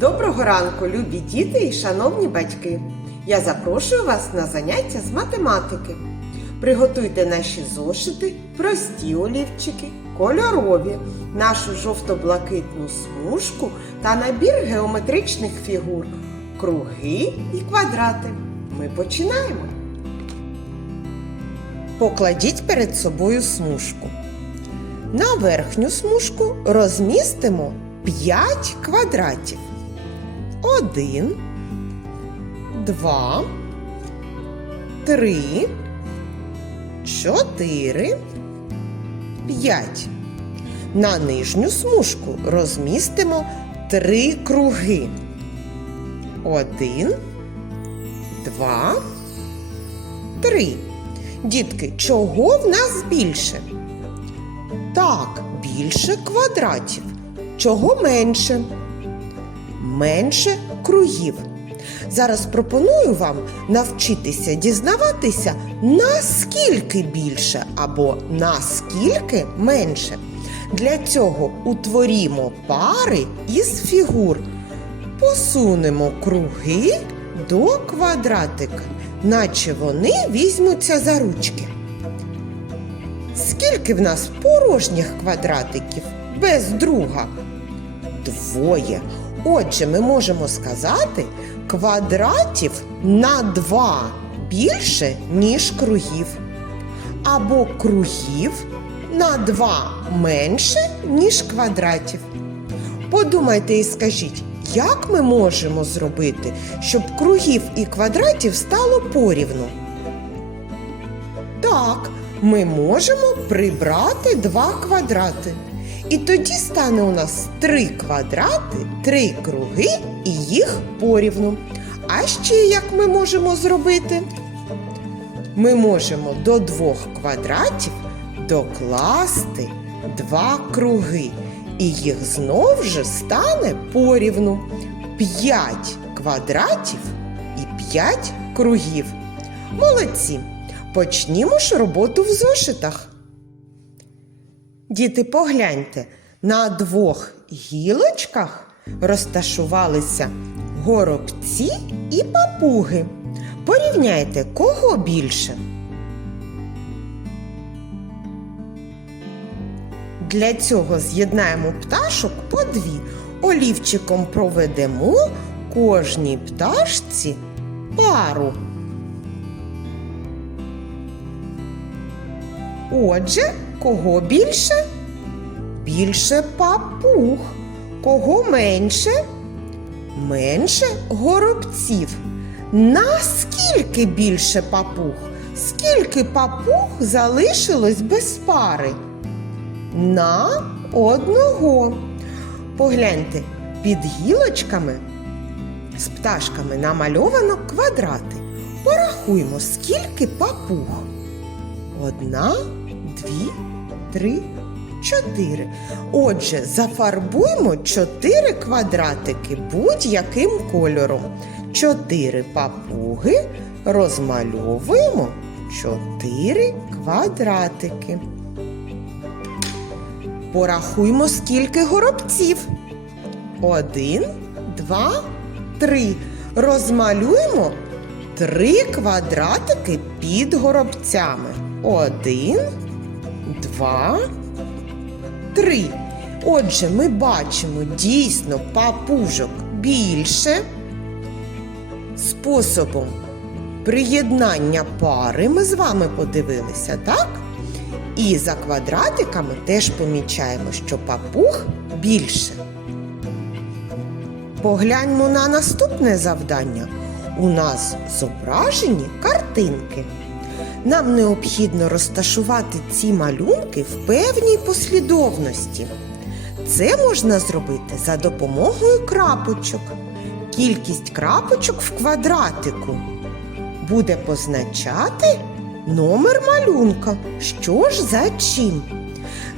Доброго ранку, любі діти і шановні батьки! Я запрошую вас на заняття з математики. Приготуйте наші зошити, прості олівчики, кольорові, нашу жовто-блакитну смужку та набір геометричних фігур, круги і квадрати. Ми починаємо. Покладіть перед собою смужку. На верхню смужку розмістимо 5 квадратів. Один, два, три, чотири, п'ять. На нижню смужку розмістимо три круги. Один, два, три. Дітки, чого в нас більше? Так, більше квадратів. Чого менше? Менше кругів. Зараз пропоную вам навчитися дізнаватися, наскільки більше або наскільки менше. Для цього утворімо пари із фігур. Посунемо круги до квадратика, наче вони візьмуться за ручки. Скільки в нас порожніх квадратиків без друга? Двоє. Отже, ми можемо сказати квадратів на два більше, ніж кругів. Або кругів на два менше, ніж квадратів. Подумайте і скажіть, як ми можемо зробити, щоб кругів і квадратів стало порівну? Так, ми можемо прибрати два квадрати. І тоді стане у нас три квадрати, три круги і їх порівну. А ще як ми можемо зробити? Ми можемо до двох квадратів докласти два круги, і їх знов же стане порівну. П'ять квадратів і п'ять кругів. Молодці! Почнімо ж роботу в зошитах. Діти, погляньте, на двох гілочках розташувалися горобці і папуги. Порівняйте, кого більше. Для цього з'єднаємо пташок по дві. Олівчиком проведемо кожній пташці пару. Отже, кого більше? Більше папуг. Кого менше? Менше горобців. Наскільки більше папуг? Скільки папуг залишилось без пари? На одного. Погляньте, під гілочками з пташками намальовано квадрати. Порахуємо, скільки папуг. Одна, дві, три, чотири. Отже, зафарбуємо чотири квадратики будь-яким кольором. Чотири папуги розмальовуємо чотири квадратики. Порахуємо, скільки горобців. Один, два, три. Розмалюємо три квадратики під горобцями. Один, два, три. Отже, ми бачимо дійсно папужок більше. Способом приєднання пари ми з вами подивилися, так? І за квадратиками теж помічаємо, що папуг більше. Погляньмо на наступне завдання. У нас зображені картинки. Нам необхідно розташувати ці малюнки в певній послідовності. Це можна зробити за допомогою крапочок. Кількість крапочок в квадратику буде позначати номер малюнка. Що ж за чим?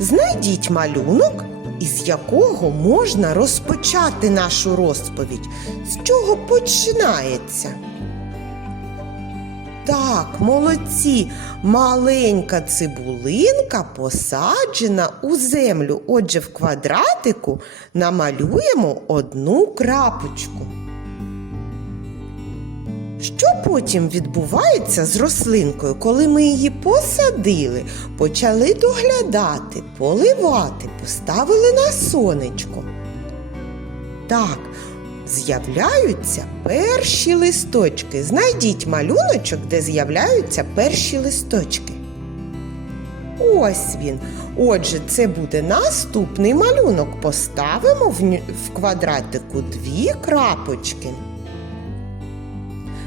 Знайдіть малюнок, із якого можна розпочати нашу розповідь. З чого починається? Так, молодці. Маленька цибулинка посаджена у землю. Отже, в квадратику намалюємо одну крапочку. Що потім відбувається з рослинкою, коли ми її посадили, почали доглядати, поливати, поставили на сонечко? Так, з'являються перші листочки. Знайдіть малюночок, де з'являються перші листочки. Ось він. Отже, це буде наступний малюнок. Поставимо в, квадратику дві крапочки.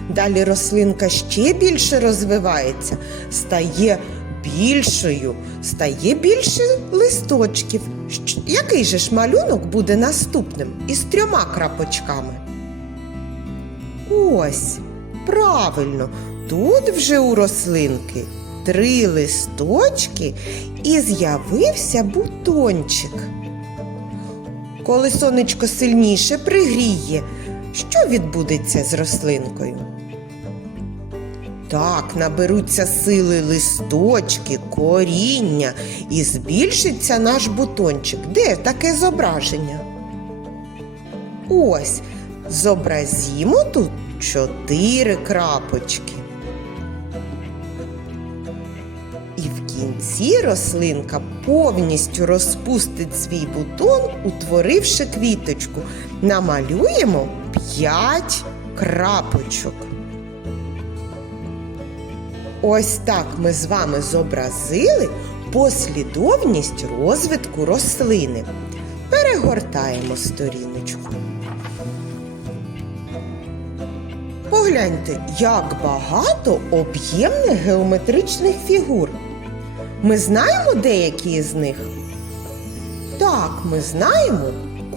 Далі рослинка ще більше розвивається, стає більшою, стає більше листочків. Який же ж малюнок буде наступним із трьома крапочками? Ось, правильно, тут вже у рослинки три листочки і з'явився бутончик. Коли сонечко сильніше пригріє, що відбудеться з рослинкою? Так, наберуться сили листочки, коріння і збільшиться наш бутончик. Де таке зображення? Ось, зобразімо тут чотири крапочки. І в кінці рослинка повністю розпустить свій бутон, утворивши квіточку. Намалюємо п'ять крапочок. Ось так ми з вами зобразили послідовність розвитку рослини. Перегортаємо сторіночку. Погляньте, як багато об'ємних геометричних фігур. Ми знаємо деякі з них? Так, ми знаємо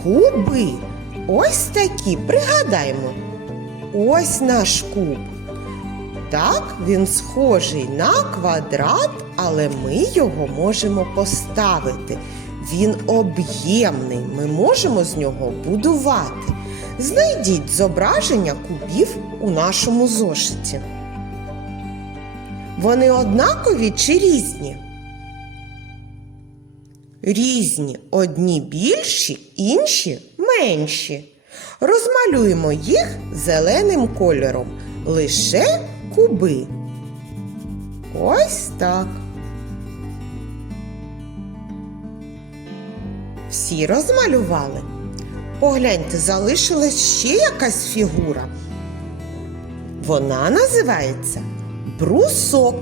куби. Ось такі, пригадаємо. Ось наш куб. Так, він схожий на квадрат, але ми його можемо поставити. Він об'ємний, ми можемо з нього будувати. Знайдіть зображення кубів у нашому зошиті. Вони однакові чи різні? Різні, одні більші, інші менші. Розмалюємо їх зеленим кольором. Лише куби. Ось так. Всі розмалювали. Погляньте, залишилась ще якась фігура. Вона називається брусок.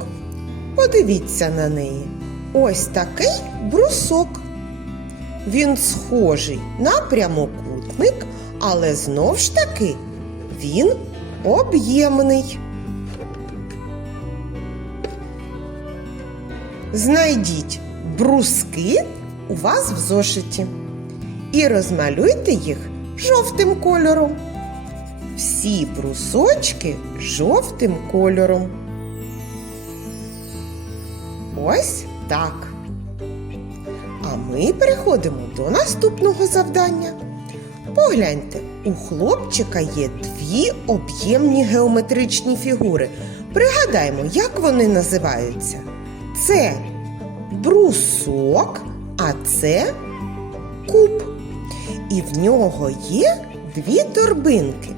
Подивіться на неї. Ось такий брусок. Він схожий на прямокутник, але знов ж таки він об'ємний. Знайдіть бруски у вас в зошиті і розмалюйте їх жовтим кольором. Всі брусочки жовтим кольором. Ось так. А ми переходимо до наступного завдання. Погляньте, у хлопчика є дві об'ємні геометричні фігури. Пригадаємо, як вони називаються. Це брусок, а це куб. І в нього є дві торбинки.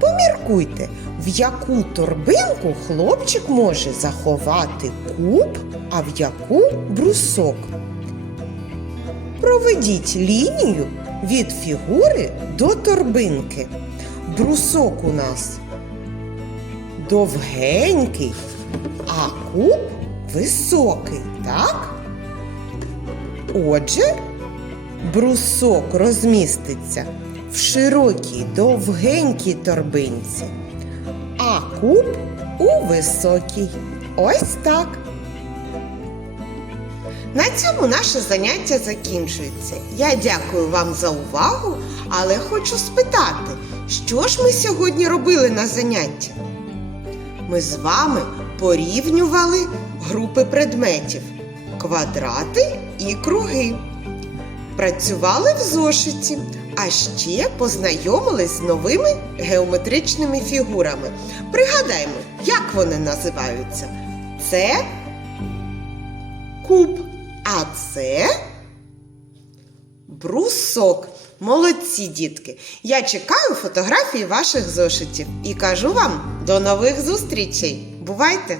Поміркуйте, в яку торбинку хлопчик може заховати куб, а в яку брусок. Проведіть лінію від фігури до торбинки. Брусок у нас довгенький, а куб високий, так? Отже, брусок розміститься в широкій довгенькій торбинці, а куб у високій. Ось так. На цьому наше заняття закінчується. Я дякую вам за увагу, але хочу спитати, що ж ми сьогодні робили на занятті? Ми з вами порівнювали групи предметів квадрати і круги. Працювали в зошиті, А ще познайомились з новими геометричними фігурами. Пригадаємо, як вони називаються. Це куб, а це брусок. Молодці, дітки! Я чекаю фотографії ваших зошитів і кажу вам до нових зустрічей. Бувайте!